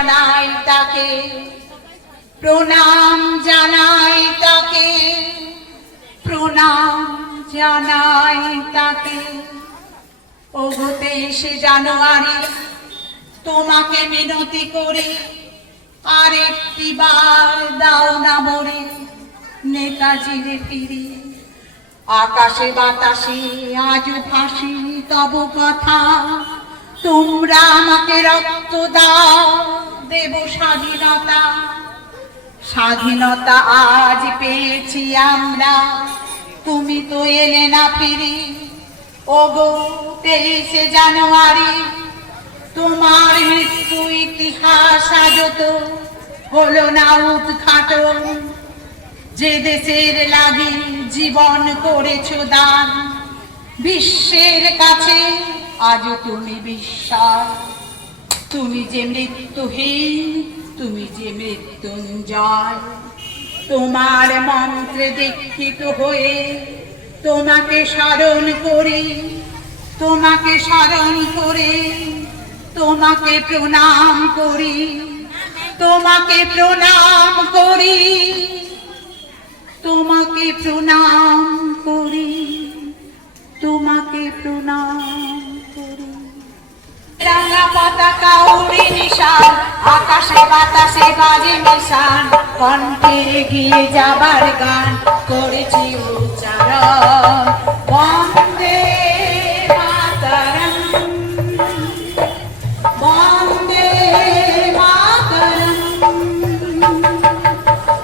জানাই তাকে, প্রণাম জানাই তাকে, প্রণাম জানাই তাকে। ওগো 23শে জানুয়ারি তোমাকে মিনতি করে আরেকটি বার দাও না মোরে নেতাজিরে ফিরে। আকাশে বাতাসে আজ ভাসি তব কথা, তোমরা আমাকে রক্ত দাও দেব স্বাধীনতা। স্বাধীনতা আজ পেয়েছি আমরা, তুমি তো এলে না ফিরে। ওগো 23শে জানুয়ারি তোমার মৃত্যু ইতিহাস আজত হলো না উদ্ঘাটন। যে দেশের লাগি জীবন করেছো দান, বিশ্বের কাছে আজ তুমি বিশ্বাস। তুমি যে মৃত্যুহীন, তুমি যে মৃত্যুঞ্জয়। তোমার মন্ত্রে দীক্ষিত হয়ে তোমাকে স্মরণ করি, তোমাকে স্মরণ করে তোমাকে প্রণাম করি, তোমাকে প্রণাম করি, তোমাকে প্রণাম করি, তোমাকে প্রণাম করি। রাঙা পতাকা উড়ে নিশান, আকাশে বাতাসে বাজে নিশান, কণ্ঠে এগিয়ে যাবার গান করেছি উচ্চারণ। বন্দে মাতরম, বন্দে মাতরম।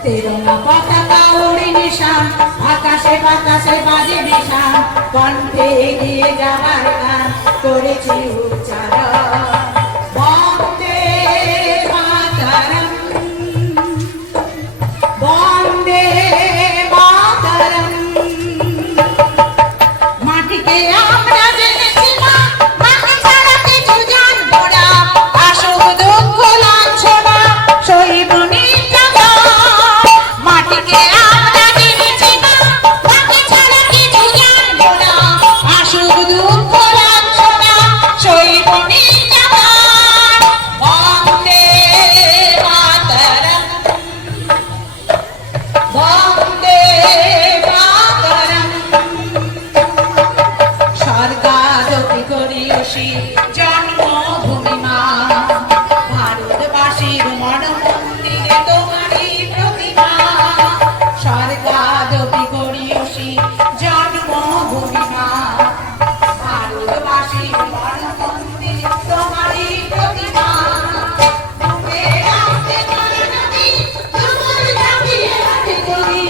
তেরঙ্গা পতাকা উড়ে নিশান, আকাশে বাতাসে বাজে নিশান, কণ্ঠে এগিয়ে যাবার গান করেছি উচ্চারণ। বন্দে মাতরম, বন্দে মাতরম। মাটিকে আমরা জেনেছি না, মাটি ছাড়া কিছু জানবো না। আসুক দুঃখ লাঞ্ছনা সইব নির্যাতন। মাটিকে আমরা জেনেছি না, মাটি ছাড়া কিছু জানবো না। আসুক দুঃখ লাঞ্ছনা সইব নির্যাতন। বন্দে মাতরম, বন্দে মাতরম। স্বর্গাদপি করিয়সি জন্মভূমি মা, ভারতবাসীর মনমন্দিরে তোমারই প্রতিমা। স্বর্গাদপি করিয়সি জন্মভূমি মা, ভারতবাসীর মনমন্দিরে তোমারই প্রতিমা। বুকে রাখতে পারো নবী, তোমার ঝাঁপিয়ে রাখে করি।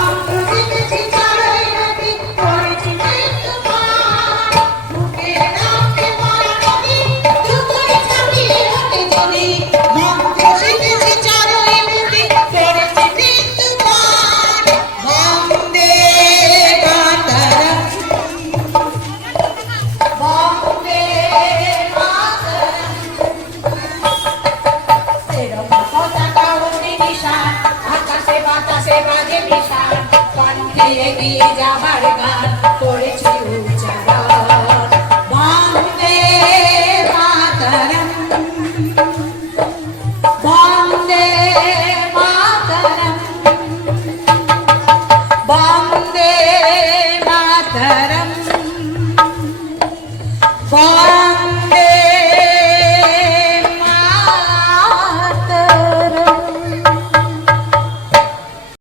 অঙ্গ জিতেছি চারই নবী, করেছি মৃত্যুপাত। বুকে রাখতে পারো নবী, তোমার ঝাঁপিয়ে রাখে করি। অঙ্গ জিতেছি চারই নবী, করেছি মৃত্যুপাত। বন্দে মাতরম, বন্দে মাতরম। তেরঙ্গা পতাকা উড়ে নিশান, আকাশে বাতাসে বাজে নিশান, কণ্ঠে এগিয়ে যাবার গান করেছি